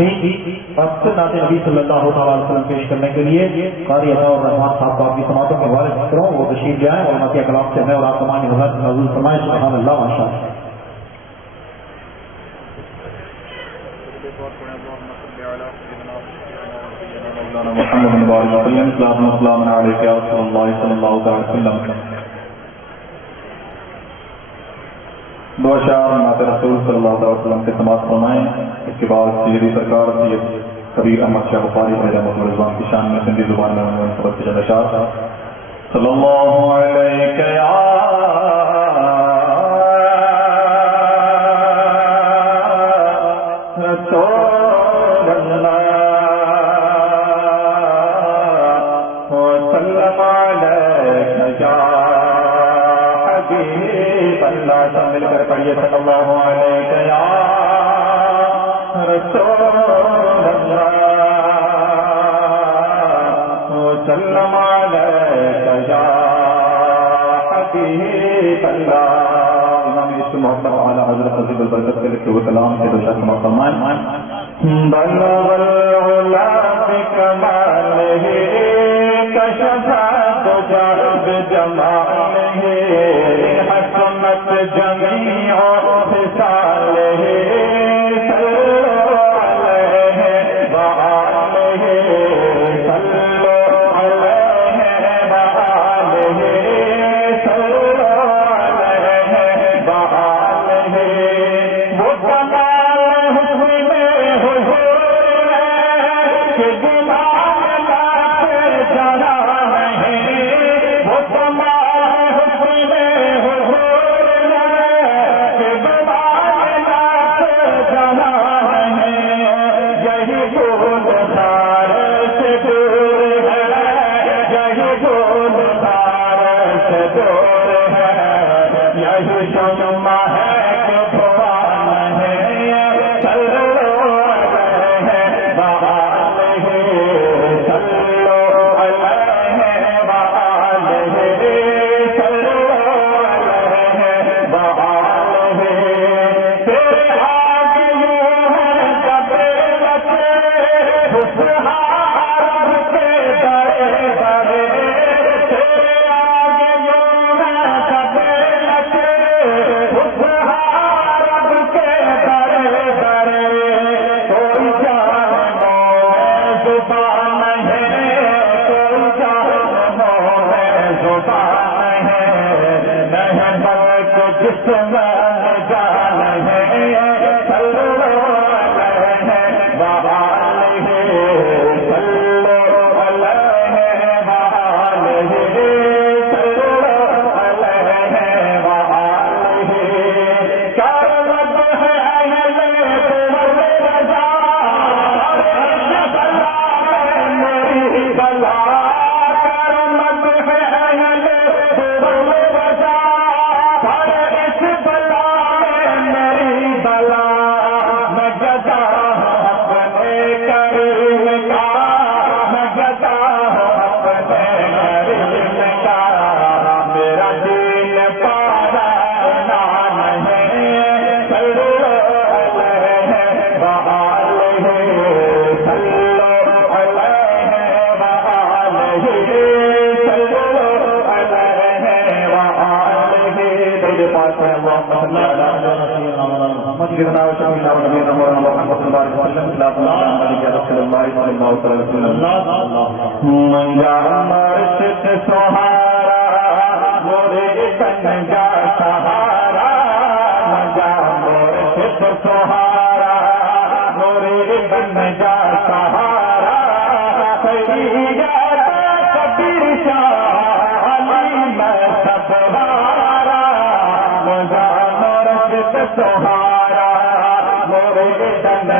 اور نعت نبی صلی اللہ علیہ وسلم پیش کرنے کے لیے قاری عطا الرحمان صاحب کو آپ کی سماعتوں کے حوالے سے کروں، وہ تشریف لے آئیں اور نعت کلام سے میں اور آپ تمام حضرات نازل فرمائیں۔ سبحان اللہ، ماشاء اللہ۔ محمد مبارک وسلم، السلام علیکم یا رسول اللہ صلی اللہ علیہ وسلم۔ دو اشعار نعت رسول صلی اللہ علیہ وسلم کے سماعت فرمائیں۔ اس کے بعد سیدی سرکار سید کبیر احمد شاہ بخاری رحمۃ اللہ رضوان کی شان میں سندھی زبان میں منتخب کیا اشعار۔ صلی اللہ علیہ یا رسول اللہ وسلم علیہ یا حبیب اللہ۔ سب مل کر پڑھیے صلی اللہ علیہ یا رسول اللہ وسلم علیہ یا حبیب اللہ۔ امام عشق محمد اعلیٰ حضرت عزیز البرکت کے لکھے ہوئے کلام کے دو شخص فرمائیں۔ بلغ العلا بکمالہ کشف الدجى بجمالہ حسنت جمیع خصالہ صلوا علیہ وآلہ صلوا علیہ وآلہ صلوا علیہ وآلہ۔ وہ کمال حسن حضور ہے کہ جمال لاکھ جہاں ہے، وہ کمال حسن حضور ہے کہ جمال لاکھ جہاں ہے۔ یہی گل دار سے دور ہے، یہی گل دار سے دور ہے، یہی شمع ہے کہ دھواں ہے۔ صلوا علیہ وآلہ صلوا علیہ وآلہ صلوا علیہ وآلہ۔ تیرے آگے یوں ہے قبیلت فصحا عرب کے بڑے بڑے، تیرے آگے یوں ہے قبیلت فصحا عرب کے بڑے بڑے۔ کوئی جانوں میں زبان ہے، کوئی جانوں میں زبان ہے، محبت جس میں جان ہے۔ صلوا علیہ وآلہ صلوا علیہ وآلہ صلوا علیہ وآلہ۔ کیا رب ہے اہل قوت رضا، بلا ہے میری بلا، کرمت ہے اہل قوت رضا، پر اس بلا میں میری بلا۔ میں گدا ہوں اپنے کریم کا، میں گدا ہوں اپنے کریم کا، میرا دین پارا نام ہے۔ صلوا علیہ وآلہ صلوا علیہ وآلہ صلوا علیہ وآلہ۔ درود پاک ہے اللہم صلی محمد جناب شامل نبی محمد محمد علیہ رسول اللہ صلی اللہ علیہ وسلم۔ من جا مرشد سہارا گورے بن جا سہارا، من جا مرشد سہارا گورے بن جا سہارا، سیدہ کبیر شاہ علی میں سبہارا، من جا مرشد سہارا گورے بن